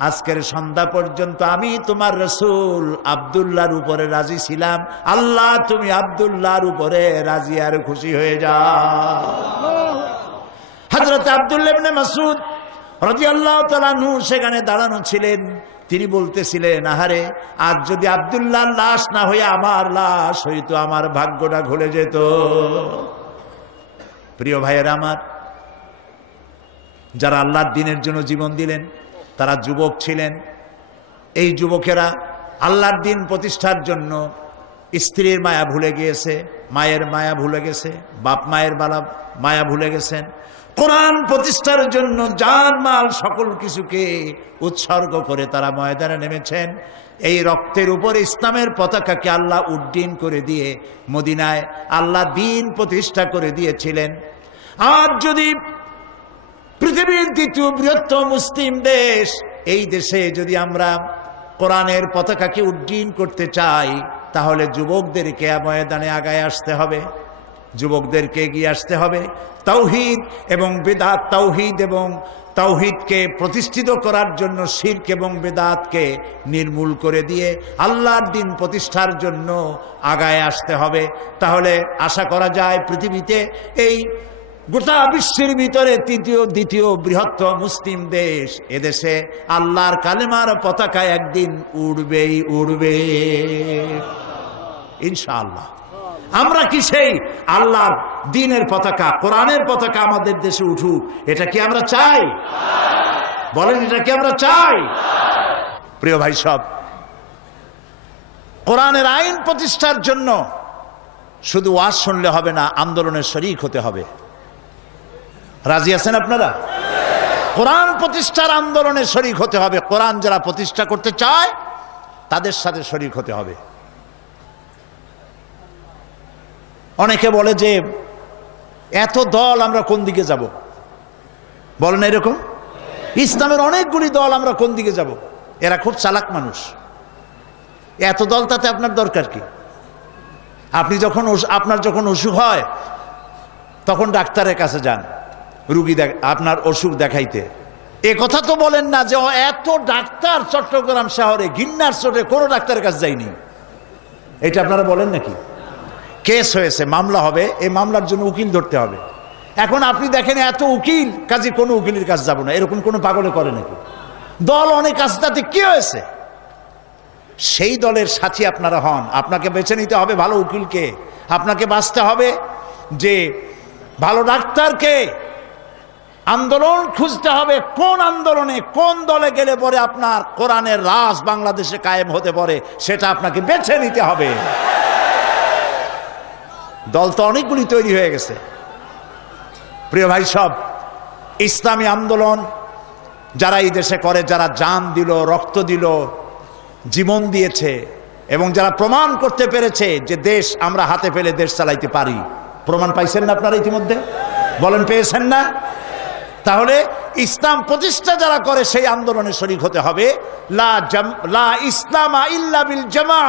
আজকের সন্ধ্যা পর্যন্ত আমি তোমার রাসূল আব্দুল্লাহর উপরে রাজি ছিলাম, আল্লাহ তুমি আব্দুল্লাহর উপরে রাজি আর খুশি হয়ে যাও। হযরত আব্দুল্লাহ ইবনে মাসউদ রাদিয়াল্লাহু তাআলা আনহু সেখানে দাঁড়ানো ছিলেন। তিনি বলতেছিলেন, আহারে, আজ যদি আব্দুল্লাহর লাশ না হয়ে আমার লাশ হইতো, আমার ভাগ্যটা খুলে যেত। প্রিয় ভাইয়েরা আমার, যারা আল্লাহর দ্বীনের জন্য জীবন দিলেন তারা যুবক ছিলেন। এই যুবকেরা আল্লাহর দ্বীন প্রতিষ্ঠার জন্য স্ত্রীর মায়া ভুলে গিয়েছে, মায়ের মায়া ভুলে গেছে, বাপ মায়ের মায়া ভুলে গেছেন। কোরআন প্রতিষ্ঠার জন্য জান মাল সকল কিছুকে উৎসর্গ করে তারা ময়দানে নেমেছেন। এই রক্তের উপরে ইসলামের পতাকাকে আল্লাহ উড্ডীন করে দিয়ে মদিনায় আল্লাহ দ্বীন প্রতিষ্ঠা করে দিয়েছিলেন। আর যদি পৃথিবীর দ্বিতীয় বৃহত্তম মুসলিম দেশ, এই দেশে যদি আমরা কোরআনের পতাকাকে উড্ডীন করতে চাই তাহলে যুবকদেরকে ময়দানে আগায় আসতে হবে, যুবকদেরকে এগিয়ে আসতে হবে। তাওহীদ এবং বেদাত, তাওহীদ এবং তাওহীদকে প্রতিষ্ঠিত করার জন্য শিরক এবং বেদাতকে নির্মূল করে দিয়ে আল্লাহর দ্বীন প্রতিষ্ঠার জন্য আগায় আসতে হবে। তাহলে আশা করা যায় পৃথিবীতে এই গোটা বিশ্বের ভিতরে দ্বিতীয় বৃহত্তম মুসলিম দেশ, এদেশে আল্লাহর কালেমার পতাকা একদিন উড়বেই উড়বে ইনশাআল্লাহ। আমরা কি সেই আল্লাহর দ্বীনের পতাকা, কোরআনের পতাকা আমাদের দেশে উঠুক, এটা কি আমরা চাই? বলেন, এটা কি আমরা চাই? প্রিয় ভাই সব, কোরআনের আইন প্রতিষ্ঠার জন্য শুধু ওয়াজ শুনলে হবে না, আন্দোলনের শরীক হতে হবে। রাজি আছেন আপনারা? কোরআন প্রতিষ্ঠার আন্দোলনে শরীক হতে হবে। কোরআন যারা প্রতিষ্ঠা করতে চায় তাদের সাথে শরীক হতে হবে। অনেকে বলে যে এত দল, আমরা কোন দিকে যাব? বলেন এরকম, ইসলামের অনেকগুলি দল, আমরা কোন দিকে যাব? এরা খুব চালাক মানুষ। এত দল তাতে আপনার দরকার কি? আপনি যখন আপনার যখন অসুখ হয় তখন ডাক্তারের কাছে যান রুগী আপনার অসুখ দেখাইতে। এ কথা তো বলেন না যে এত ডাক্তার চট্টগ্রাম শহরে, গিন্নার চোটে কোনো ডাক্তারের কাছে যায়নি, এটা আপনারা বলেন নাকি? কেস হয়েছে, মামলা হবে, এই মামলার জন্য উকিল ধরতে হবে। এখন আপনি দেখেন এত উকিল, কাজে কোনো উকিলের কাছে যাব না, এরকম কোনো পাগলে করে নাকি? দল অনেক আছে, তাতে কি হয়েছে? সেই দলের সাথী আপনারা হন। আপনাকে বেছে নিতে হবে ভালো উকিলকে, আপনাকে বাঁচতে হবে যে ভালো ডাক্তারকে, আন্দোলন খুঁজতে হবে কোন আন্দোলনে, কোন দলে গেলে পরে আপনার কোরআনের রাজ বাংলাদেশে কায়েম হতে পারে, সেটা আপনাকে বেছে নিতে হবে। দল তো অনেকগুলি তৈরি হয়ে গেছে। প্রিয় ভাই সব, ইসলামী আন্দোলন যারা এই দেশে করে, যারা জান দিল, রক্ত দিল, জীবন দিয়েছে, এবং যারা প্রমাণ করতে পেরেছে যে দেশ আমরা হাতে পেলে দেশ চালাইতে পারি, প্রমাণ পাইছেন না আপনারা ইতিমধ্যে? বলেন, পেয়েছেন না? তাহলে ইসলাম প্রতিষ্ঠা যারা করে সেই আন্দোলনে শরীক হতে হবে। লা ইসলামা ইল্লা বিল জামা,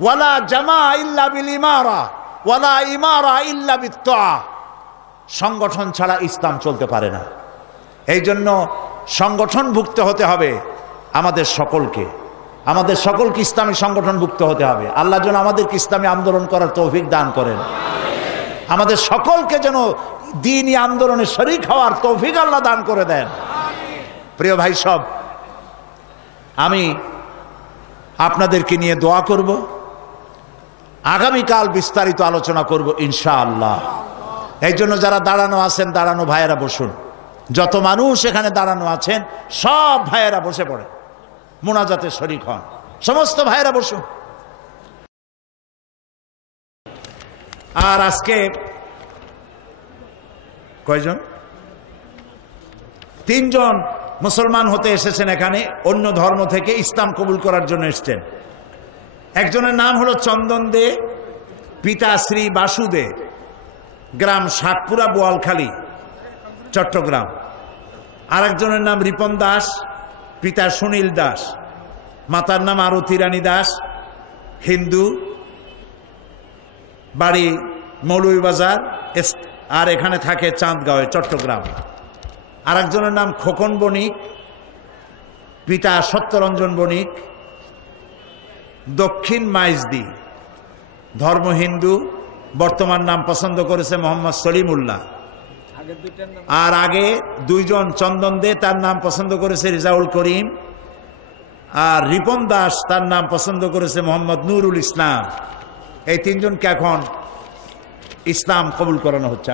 ওয়ালা জামা ইল্লা বিল ইমারা, ওয়ালা ইমারা ইল্লা বিত তাআ। সংগঠন ছাড়া ইসলাম চলতে পারে না। এই জন্য সংগঠনভুক্ত হতে হবে আমাদের সকলকে, আমাদের সকলকে ইসলামী সংগঠনভুক্ত হতে হবে। আল্লাহ যেন আমাদেরকে ইসলামী আন্দোলন করার তৌফিক দান করেন, আমাদের সকলকে যেন দ্বীনি আন্দোলনে শরীক হওয়ার তৌফিক আল্লাহ দান করে দেন। প্রিয় ভাই সব, আমি আপনাদেরকে নিয়ে দোয়া করব। আগামীকাল বিস্তারিত আলোচনা করব ইনশাআল্লাহ। এই জন্য যারা দাঁড়ানো আছেন, দাঁড়ানো ভাইয়েরা বসুন। যত মানুষ এখানে দাঁড়ানো আছেন সব ভাইয়েরা বসে পড়ে, মোনাজাতে শরীক হন। সমস্ত ভাইয়েরা বসুন। আর আজকে কয়জন? 3 জন মুসলমান হতে এসেছেন এখানে, অন্য ধর্ম থেকে ইসলাম কবুল করার জন্য এসেছেন। একজনের নাম হলো চন্দন দে, পিতা শ্রী বাসুদে, গ্রাম শাকপুরা, বোয়ালখালী, চট্টগ্রাম। আরেকজনের নাম রিপন দাস, পিতা সুনীল দাস, মাতার নাম আরতি রানী দাস, হিন্দু, বাড়ি মৌলভীবাজার, আর এখানে থাকে চাঁদগাঁওয়ে, চট্টগ্রাম। আরেকজনের নাম খোকন বণিক, পিতা সত্যরঞ্জন বণিক, দক্ষিণ মাইজদি, ধর্ম হিন্দু, বর্তমান নাম পছন্দ করেছে মোহাম্মদ সলিমুল্লাহ। আর আগে 2 জন চন্দন দে, তার নাম পছন্দ করেছে রিজাউল করিম, আর রিপন দাস তার নাম পছন্দ করেছে মোহাম্মদ নুরুল ইসলাম। এই 3 জনকে এখন ইসলাম কবুল করানো হচ্ছে।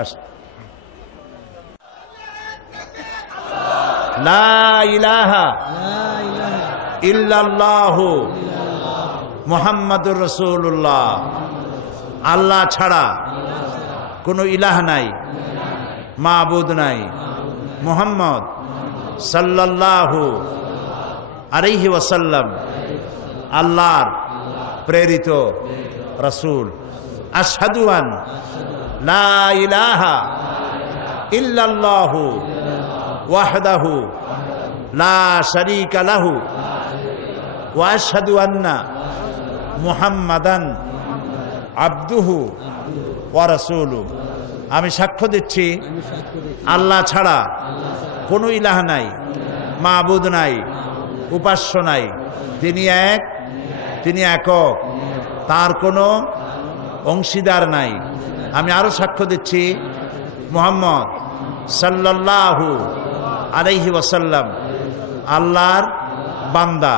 লা ইলাহা ইল্লাল্লাহু মুহাম্মাদুর রাসূলুল্লাহ। আল্লাহ ছাড়া কোনো ইলাহ নাই, মাবুদ নাই। মুহাম্মদ সাল্লাল্লাহু আলাইহি ওয়াসাল্লাম আল্লাহর প্রেরিত রাসূল। আশহাদু আন লা ইলাহা ইল্লাল্লাহু ওয়াহদাহু লা শারীকা লাহু ওয়া আশহাদু আন্না মুহাম্মাদান আবদুহু ওয়া রাসূলুহু। আমি সাক্ষ্য দিচ্ছি আল্লাহ ছাড়া কোনো ইলাহ নাই, মাবুদ নাই, উপাস্য নাই। তিনি এক, তিনি একক, তার কোনো অংশীদার নাই। আমি আরো সাক্ষ্য দিচ্ছি মুহাম্মদ সাল্লাল্লাহু আলাইহি ওয়াসাল্লাম আল্লাহর বান্দা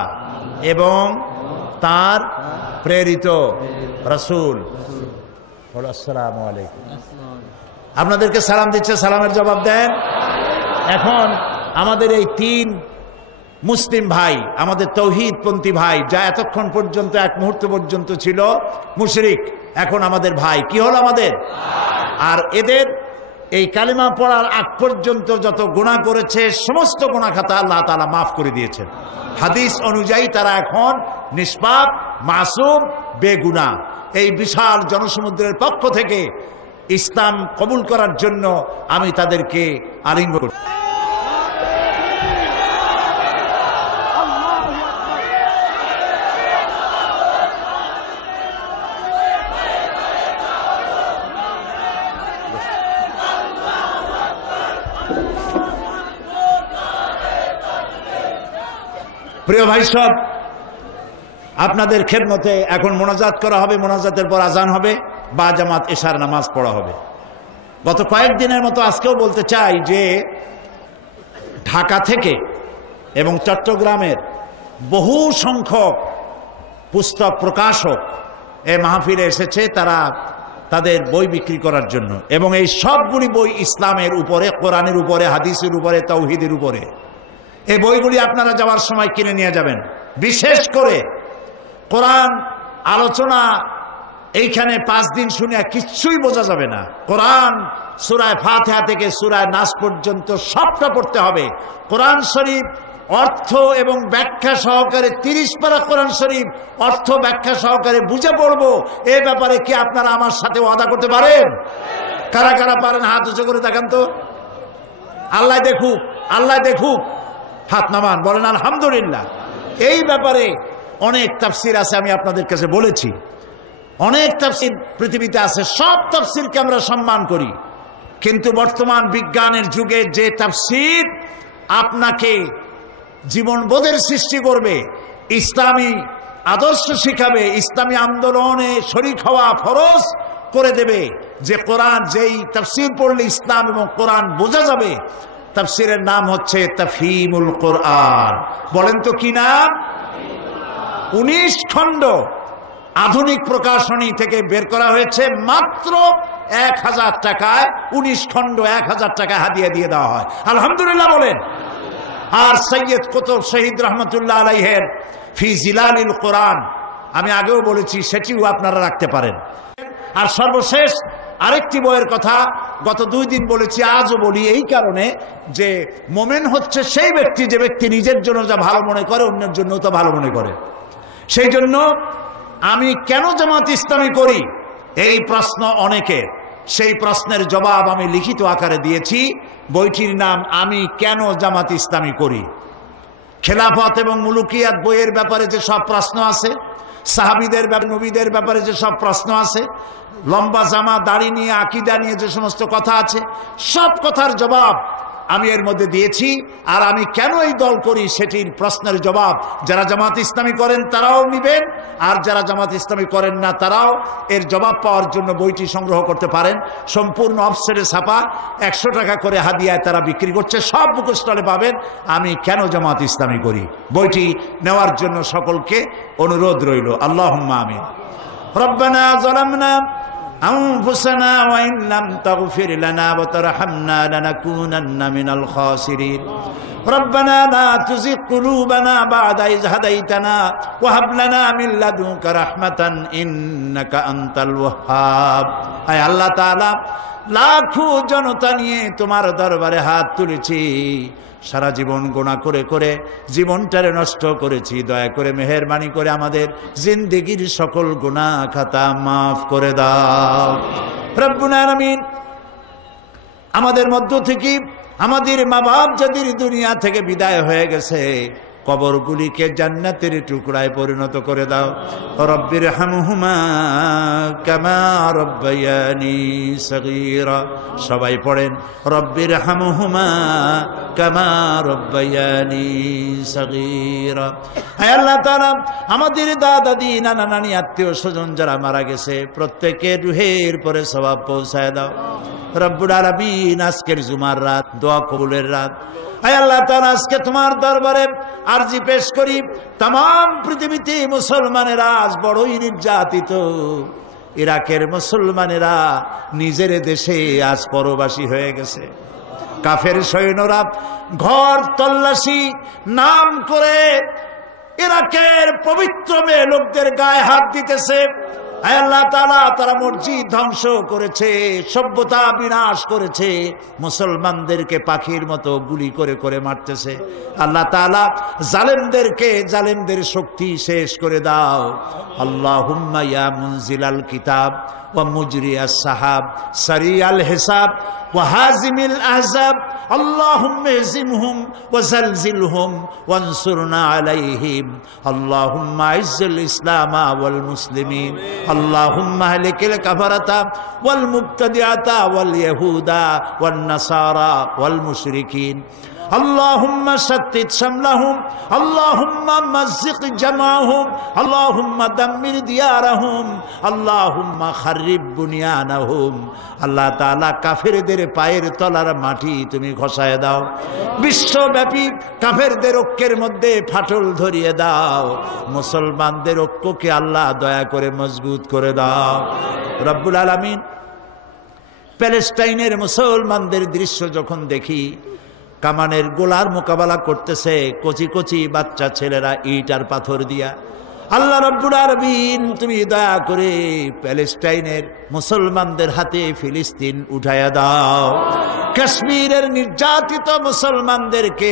এবং তার প্রেরিত রাসূল। আসসালামু আলাইকুম। আপনাদেরকে সালাম দিচ্ছে, সালামের জবাব দেন। এখন আমাদের এই 3 মুসলিম ভাই, আমাদের তৌহিদপন্থী ভাই, যা এতক্ষণ পর্যন্ত, এক মুহূর্ত পর্যন্ত ছিল মুশরিক, এখন আমাদের ভাই। কি হলো? আমাদের। আর এদের এই কালিমা পড়ার আগ পর্যন্ত যত গুনাহ করেছে সমস্ত গুনাহ খাতা আল্লাহ তাআলা মাফ করে দিয়েছেন। হাদিস অনুযায়ী তারা এখন নিষ্পাপ, মাসুম, বেগুনাহ। এই বিশাল জনসমুদ্রের পক্ষ থেকে ইসলাম কবুল করার জন্য আমি তাদেরকে আলিঙ্গন করি। প্রিয় ভাই সব, আপনাদের খেদমতে এখন মোনাজাত করা হবে। মোনাজাতের পর আজান হবে, বা জামাত এশার নামাজ পড়া হবে। গত কয়েকদিনের মতো আজকেও বলতে চাই যে ঢাকা থেকে এবং চট্টগ্রামের বহু সংখ্যক পুস্তক প্রকাশক এই মাহফিলে এসেছে। তারা তাদের বই বিক্রি করার জন্য, এবং এই সবগুলি বই ইসলামের উপরে, কোরআনের উপরে, হাদিসের উপরে, তাওহীদের উপরে। এই বইগুলি আপনারা যাওয়ার সময় কিনে নিয়ে যাবেন। বিশেষ করে কোরআন আলোচনা এইখানে 5 দিন শুনে কিচ্ছুই বোঝা যাবে না। কোরআন সূরা ফাতিহা থেকে সূরা নাস পর্যন্ত সবটা পড়তে হবে। কোরআন শরীফ অর্থ এবং ব্যাখ্যা সহকারে 30 পারা কোরআন শরীফ অর্থ ব্যাখ্যা সহকারে বুঝে পড়বো। এই ব্যাপারে কি আপনারা আমার সাথে ওয়াদা করতে পারেন? কারা কারা পারেন হাত উঁচু করে দেখান তো। আল্লাহ দেখুক, আল্লাহ দেখুক, হাত নামান, বলেন আলহামদুলিল্লাহ। এই ব্যাপারে অনেক তাফসীর আছে, আমি আপনাদের কাছে বলেছি। অনেক তাফসীর পৃথিবীতে আছে, সব তাফসীরকে আমরা সম্মান করি। কিন্তু বর্তমান বিজ্ঞানের যুগে যে তাফসীর আপনাকে জীবনবোধের সৃষ্টি করবে, ইসলামী আদর্শ শিখাবে, ইসলামী আন্দোলনে শরীক হওয়া ফরজ করে দেবে, যে কোরআন, যেই তাফসীর পড়লে ইসলাম এবং কোরআন বোঝা যাবে, তাফসীরের নাম হচ্ছে তাফহিমুল কোরআন। বলেন তো কি নাম? 19 খণ্ড আধুনিক প্রকাশনী থেকে বের করা হয়েছে, মাত্র 1000 টাকায় 19 খণ্ড 1000 টাকা হাদিয়া দিয়ে দেওয়া হয়। আলহামদুলিল্লাহ বলেন। আর সৈয়দ কুতুব শহীদ রহমতুল্লাহ আলাইহের ফি জিলালিল কোরআন, আমি আগেও বলেছি, সেটিও আপনারা রাখতে পারেন। আর সর্বশেষ আরেকটি বইয়ের কথা গত 2 দিন বলেছি, আজও বলি, এই কারণে যে মোমেন হচ্ছে সেই ব্যক্তি যে ব্যক্তি নিজের জন্য যা ভালো মনে করে অন্যের জন্য তা ভালো মনে করে। সেই জন্য আমি কেন জামাত ইসলামী করি এই প্রশ্ন অনেকে, সেই প্রশ্নের জবাব আমি লিখিত আকারে দিয়েছি। বইটির নাম আমি কেন জামাত ইসলামী করি। খেলাফত এবং মুলুকিয়াত বইয়ের ব্যাপারে যে সব প্রশ্ন আছে, সাহাবীদের নবীদের ব্যাপারে যে সব প্রশ্ন আছে, লম্বা জামা দাড়ি নিয়ে আকীদা নিয়ে যে সমস্ত কথা আছে, সব কথার জবাব আমি এর মধ্যে দিয়েছি। আর আমি কেন এই দল করি সেটির প্রশ্নের জবাব যারা জামাত ইসলামী করেন তারাও নেবেন, আর যারা জামাত ইসলামী করেন না তারাও এর জবাব পাওয়ার জন্য বইটি সংগ্রহ করতে পারেন। সম্পূর্ণ অফসেটে ছাপা, 100 টাকা করে হাদিয়ায় তারা বিক্রি করছে, সব বুক স্টলে পাবেন। আমি কেন জামাত ইসলামী করি বইটি নেওয়ার জন্য সকলকে অনুরোধ রইল। আল্লাহুম্মা আমিন। রব্বানা যালামনা أنفسنا وإن لم تغفر لنا وترحمنا لنكونن من الخاسرين ربنا لا تزغ قلوبنا بعد إذ هديتنا وهب لنا من لدنك رحمة إنك أنت الوهاب أي الله تعالى লাখো জনতা নিয়ে তোমার দরবারে হাত তুলেছি, সারা জীবন গুনাহ করে করে জীবনটারে নষ্ট করেছি। দয়া করে মেহেরবানি করে আমাদের জিন্দেগির সকল গুনাহ খাতা মাফ করে দাও রব্বুল আলামিন। আমাদের মধ্য থেকে আমাদের মা বাপ যাদের দুনিয়া থেকে বিদায় হয়ে গেছে, কবরগুলিকে জান্নাতের টুকরায় পরিণত করে দাও। রব্বির হামহুমা কামা রব্বায়ানি সগীরা। সবাই পড়েন রব্বির হামহুমা কামা রব্বায়ানি সগীরা। হে আল্লাহ তাআলা, আমাদের দাদা দাদি নানা নানি আত্মীয় স্বজন যারা মারা গেছে প্রত্যেকের রুহের পরে সওয়াব পৌঁছায় দাও রব্বুল আলামিন। আজকের জুমার রাত দোয়া কবুলের রাত। হে আল্লাহ তাআলা, আজকে তোমার দরবারে আরজি পেশ করি, तमाम পৃথিবীতে মুসলমানেরা আজ বড়ই নির্যাতিত। ইরাকের মুসলমানেরা নিজের দেশে আজ পরবাসী হয়ে গেছে। কাফের সৈন্যরা ঘর তল্লাশি নাম করে ইরাকের পবিত্র মেয়ে লোকদের গায়ে হাত দিতেছে। আয় আল্লাহ তাআলা, তারা মসজিদ ধ্বংস করেছে, সভ্যতা বিনাশ করেছে, মুসলমানদেরকে পাখির মতো গুলি করে করে মারতেছে। আল্লাহ তাআলা জালেমদেরকে, জালেমদের শক্তি শেষ করে দাও। আল্লাহুম্মা ইয়া মুনজিলাল কিতাব ওয়া মুজরিয়াস সাহাব সারিয়াল হিসাব ওয়া হাজিমিল আহজাব আল্লাহুম্মা ইহজিমহুম ওয়া জালজিলহুম ওয়ানসুরনা আলাইহিম। আল্লাহুম্মা ইজ্জিল ইসলামা ওয়াল মুসলিমিন। আল্লাহুম্মা আহলিকিল কাফারাতা ওয়াল মুবতাদিআতা ওয়াল ইয়াহুদা ওয়ান নাসারা ওয়াল মুশরিকিন। اللهم شتت شملهم اللهم مزق جمعهم اللهم دمر ديارهم اللهم خرب بنيانهم। আল্লাহ তাআলা কাফেরদের পায়ের তলার মাটি তুমি খসায় দাও। বিশ্বব্যাপী কাফেরদের ঐক্যের মধ্যে ফাটল ধরিয়ে দাও। মুসলমানদের ঐক্যকে আল্লাহ দয়া করে মজবুত করে দাও রব্বুল আলামিন। প্যালেস্টাইনের মুসলমানদের দৃশ্য যখন দেখি, কামানের গোলার মোকাবেলা করতেছে কচি কচি বাচ্চা ছেলেরা ইট আর পাথর দিয়া। আল্লাহ রাব্বুল আলামিন, তুমি দয়া করে প্যালেস্টাইনের মুসলমানদের হাতে ফিলিস্তিন উঠায়া দাও। কাশ্মীরের নির্যাতিত মুসলমানদেরকে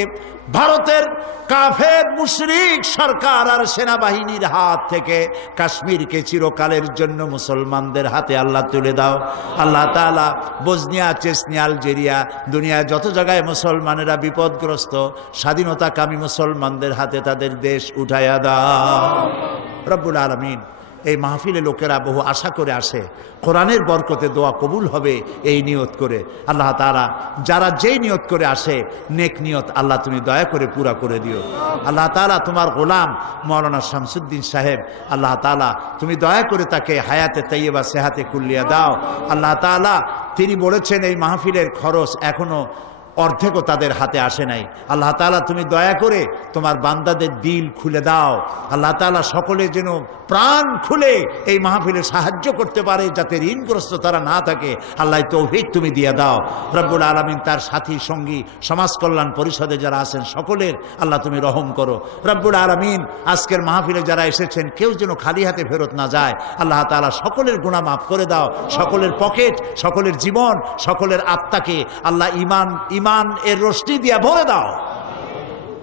ভারতের কাফের মুশরিক সরকার আর সেনাবাহিনীর হাত থেকে কাশ্মীরকে চিরকালের জন্য মুসলমানদের হাতে আল্লাহ তুলে দাও। আল্লাহ তাআলা বসনিয়া, চেচনিয়া, আলজেরিয়া, দুনিয়ায় যত জায়গায় মুসলমানেরা বিপদগ্রস্ত, স্বাধীনতাকামী মুসলমানদের হাতে তাদের দেশ উঠাইয়া দাও রব্বুল আলামিন। এই মাহফিলে লোকেরা বহু আশা করে আসে, কোরআনের বরকতে দোয়া কবুল হবে এই নিয়ত করে। আল্লাহ তাআলা যারা যেই নিয়ত করে আসে, নেক নিয়ত আল্লাহ তুমি দয়া করে পুরা করে দিও। আল্লাহ তাআলা তোমার গোলাম মাওলানা শামসুদ্দিন সাহেব, আল্লাহ তাআলা তুমি দয়া করে তাকে হায়াতে তাইয়্যিবা সেহাতে কুল্লিয়া দাও। আল্লাহ তাআলা তিনি বলেছেন এই মাহফিলের খরচ এখনো অর্ধেকও তাদের হাতে আসে নাই। আল্লাহ তাআলা তুমি দয়া করে তোমার বান্দাদের দিল খুলে দাও। আল্লাহ তাআলা সকলে যেন প্রাণ খুলে এই মাহফিলে সাহায্য করতে পারে, যাতে ঋণগ্রস্ত তারা না থাকে। আল্লাহ তৌফিক তুমি দিয়ে দাও। রব্বুল আলামিন তার সাথী সঙ্গী সমাজ কল্যাণ পরিষদে যারা আছেন সকলের আল্লাহ তুমি রহম করো। রব্বুল আলামিন আজকের মাহফিলে যারা এসেছেন কেউ যেন খালি হাতে ফেরত না যায়। আল্লাহ তাআলা সকলের গুনাহ মাফ করে দাও, সকলের পকেট, সকলের জীবন, সকলের আত্মাকে আল্লাহ ইমান এর রোশনি দিয়া ভরে দাও।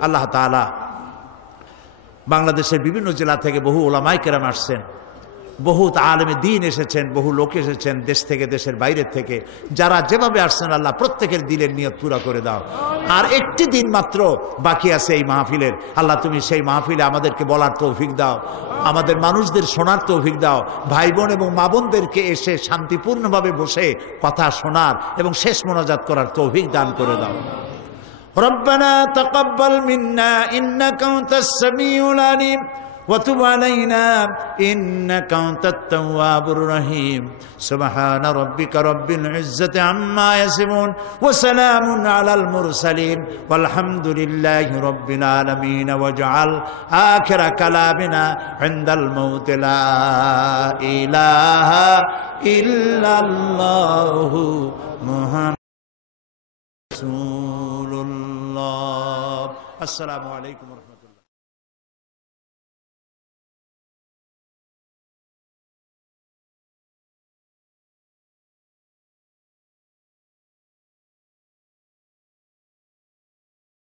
আল্লাহ তাআলা বাংলাদেশের বিভিন্ন জেলা থেকে বহু ওলামায়ে কেরাম আসছেন, বহু আলেমে দ্বীন এসেছেন, বহু লোক এসেছেন দেশ থেকে, দেশের বাইরের থেকে। যারা যেভাবে আসছেন আল্লাহ প্রত্যেকের দিলের নিয়ত পুরা করে দাও। আর একটি দিন মাত্র বাকি আছে এই মাহফিলের। আল্লাহ তুমি সেই মাহফিলে আমাদেরকে বলার তৌফিক দাও, আমাদের মানুষদের শোনার তৌফিক দাও, ভাই বোন এবং মা বোনদেরকে এসে শান্তিপূর্ণভাবে বসে কথা শোনার এবং শেষ মোনাজাত করার তৌফিক দান করে দাও। ربنا تقبل منا إنك أنت السميع العليم وتب علينا إنك أنت التواب الرحيم سبحان ربك رب العزة عما يصفون وسلام على المرسلين والحمد لله رب العالمين واجعل آخر كلامنا عند الموت لا إله إلا الله محمد رسول الله। السلام عليكم ورحمة الله।